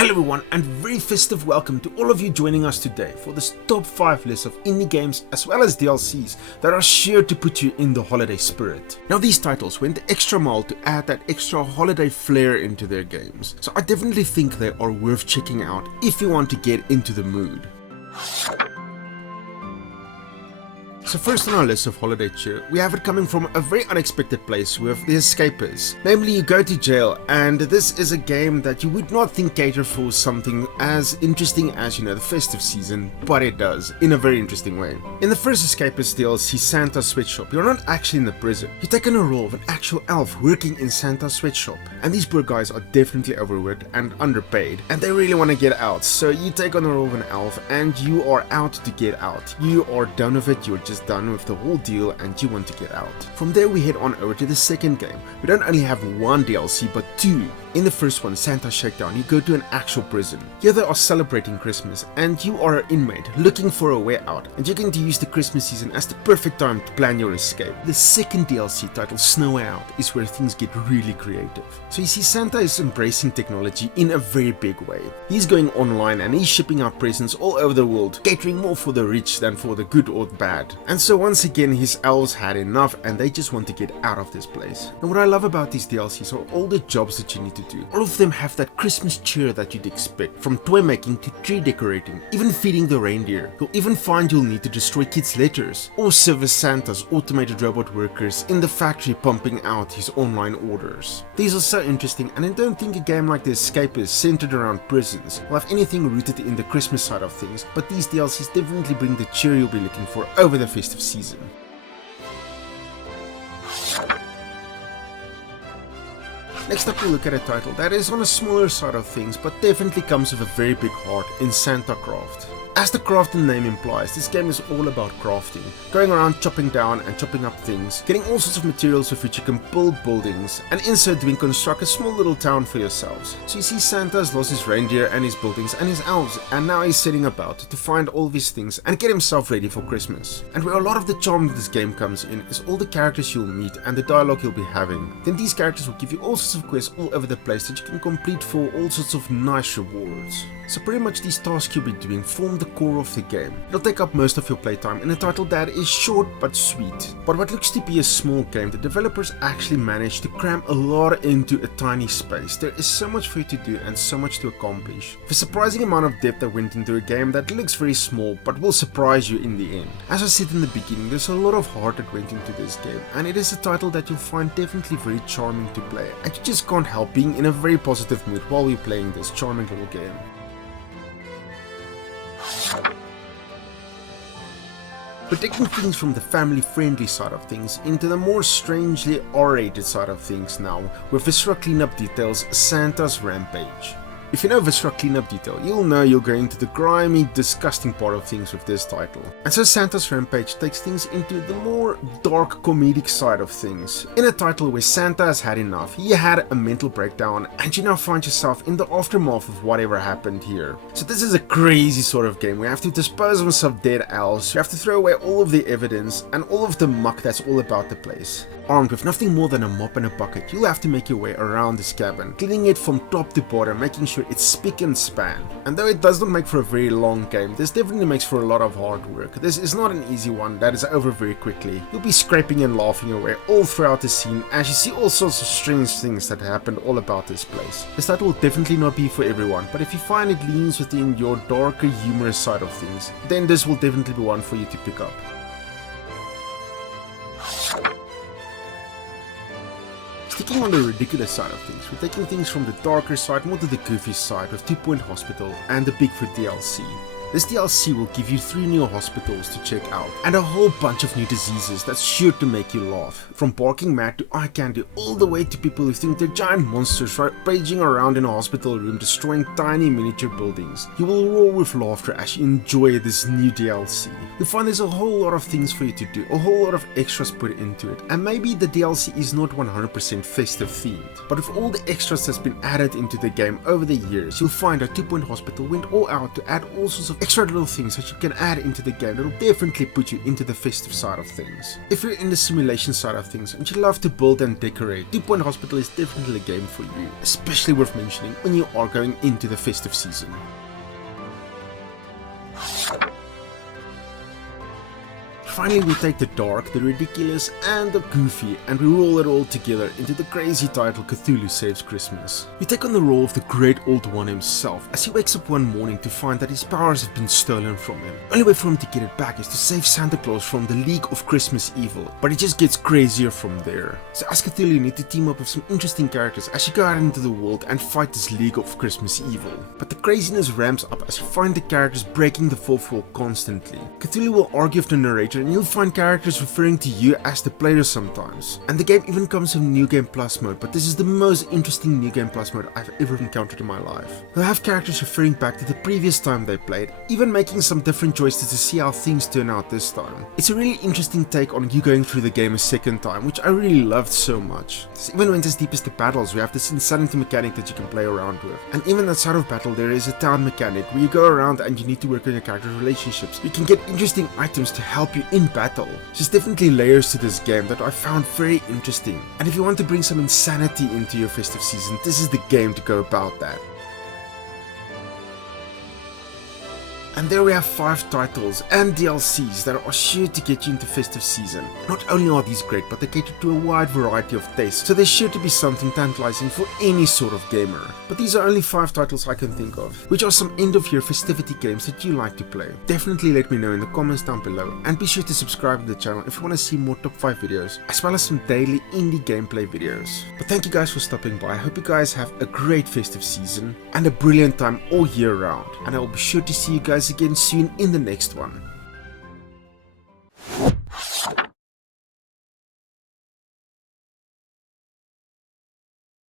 Hello everyone, and very festive welcome to all of you joining us today for this top 5 list of indie games as well as DLCs that are sure to put you in the holiday spirit. Now these titles went the extra mile to add that extra holiday flair into their games, so I definitely think they are worth checking out if you want to get into the mood. So first on our list of holiday cheer, we have it coming from a very unexpected place with the Escapists. Namely, you go to jail, and this is a game that you would not think cater for something as interesting as, the festive season, but it does, in a very interesting way. In the first Escapist DLC, Santa's Sweatshop, you're not actually in the prison. You're taking a role of an actual elf working in Santa's sweatshop, and these poor guys are definitely overworked and underpaid, and they really want to get out. So you take on the role of an elf, and you are out to get out. You are done with it, you're just done with the whole deal and you want to get out. From there we head on over to the second game. We don't only have one DLC but two. In the first one, Santa's Shakedown, you go to an actual prison. Here they are celebrating Christmas and you are an inmate looking for a way out, and you're going to use the Christmas season as the perfect time to plan your escape. The second DLC, titled Snow Way Out, is where things get really creative. So you see, Santa is embracing technology in a very big way. He's going online and he's shipping out presents all over the world, catering more for the rich than for the good or bad. And so once again his elves had enough and they just want to get out of this place. And what I love about these DLCs are all the jobs that you need to do. All of them have that Christmas cheer that you'd expect, from toy making to tree decorating, even feeding the reindeer. You'll even find you'll need to destroy kids' letters, or service Santa's automated robot workers in the factory pumping out his online orders. These are so interesting, and I don't think a game like The Escapists centered around prisons will have anything rooted in the Christmas side of things, but these DLCs definitely bring the cheer you'll be looking for over the festive season. Next up we'll look at a title that is on a smaller side of things but definitely comes with a very big heart in Santacraft. As the crafting name implies, this game is all about crafting, going around chopping down and chopping up things, getting all sorts of materials with which you can build buildings, and in so doing construct a small little town for yourselves. So you see, Santa has lost his reindeer and his buildings and his elves, and now he's setting about to find all of his things and get himself ready for Christmas. And where a lot of the charm of this game comes in is all the characters you'll meet and the dialogue you'll be having. Then these characters will give you all sorts of quests all over the place that you can complete for all sorts of nice rewards. So pretty much these tasks you'll be doing form the core of the game. It'll take up most of your playtime in a title that is short but sweet. But what looks to be a small game, the developers actually managed to cram a lot into a tiny space. There is so much for you to do and so much to accomplish. With a surprising amount of depth that went into a game that looks very small but will surprise you in the end. As I said in the beginning, there's a lot of heart that went into this game, and it is a title that you'll find definitely very charming to play, and you just can't help being in a very positive mood while you're playing this charming little game. We're taking things from the family-friendly side of things into the more strangely R-rated side of things now, with Viscera cleanup details Santa's Rampage. If you know Viscera cleanup detail, you'll know you'll go into the grimy, disgusting part of things with this title. And so Santa's Rampage takes things into the more dark comedic side of things. In a title where Santa has had enough, he had a mental breakdown, and you now find yourself in the aftermath of whatever happened here. So this is a crazy sort of game. We have to dispose of some dead elves, you have to throw away all of the evidence and all of the muck that's all about the place. Armed with nothing more than a mop and a bucket, you'll have to make your way around this cabin, cleaning it from top to bottom, making sure it's spick and span. And though it does not make for a very long game, this definitely makes for a lot of hard work. This is not an easy one that is over very quickly. You'll be scraping and laughing your way all throughout the scene as you see all sorts of strange things that happened all about this place. This title will definitely not be for everyone, but if you find it leans within your darker, humorous side of things, then this will definitely be one for you to pick up. Sticking on the ridiculous side of things, we're taking things from the darker side more to the goofy side with 2 Point Hospital and the Bigfoot DLC. This DLC will give you 3 new hospitals to check out, and a whole bunch of new diseases that's sure to make you laugh. From barking mad to eye candy, all the way to people who think they're giant monsters raging around in a hospital room destroying tiny miniature buildings. You will roar with laughter as you enjoy this new DLC. You'll find there's a whole lot of things for you to do, a whole lot of extras put into it, and maybe the DLC is not 100% festive themed, but with all the extras that's been added into the game over the years, you'll find that 2 Point Hospital went all out to add all sorts of extra little things that you can add into the game that will definitely put you into the festive side of things. If you're in the simulation side of things and you love to build and decorate, 2 Point Hospital is definitely a game for you, especially worth mentioning when you are going into the festive season. Finally, we take the dark, the ridiculous, and the goofy, and we roll it all together into the crazy title Cthulhu Saves Christmas. We take on the role of the great old one himself, as he wakes up one morning to find that his powers have been stolen from him. Only way for him to get it back is to save Santa Claus from the League of Christmas Evil, but it just gets crazier from there. So as Cthulhu, you need to team up with some interesting characters as you go out into the world and fight this League of Christmas Evil. But the craziness ramps up as you find the characters breaking the fourth wall constantly. Cthulhu will argue with the narrator, and you'll find characters referring to you as the player sometimes. And the game even comes with New Game Plus mode, but this is the most interesting New Game Plus mode I've ever encountered in my life. You'll have characters referring back to the previous time they played, even making some different choices to see how things turn out this time. It's a really interesting take on you going through the game a second time, which I really loved so much. So even when it's as deep as the battles, we have this insanity mechanic that you can play around with. And even outside of battle, there is a town mechanic where you go around and you need to work on your character's relationships. You can get interesting items to help you in battle. There's definitely layers to this game that I found very interesting, and if you want to bring some insanity into your festive season, this is the game to go about that. And there we have 5 titles and DLCs that are sure to get you into festive season. Not only are these great, but they cater to a wide variety of tastes, so there's sure to be something tantalizing for any sort of gamer. But these are only 5 titles I can think of, which are some end of year festivity games that you like to play. Definitely let me know in the comments down below, and be sure to subscribe to the channel if you want to see more top 5 videos, as well as some daily indie gameplay videos. But thank you guys for stopping by. I hope you guys have a great festive season and a brilliant time all year round, and I will be sure to see you guys again soon in the next one.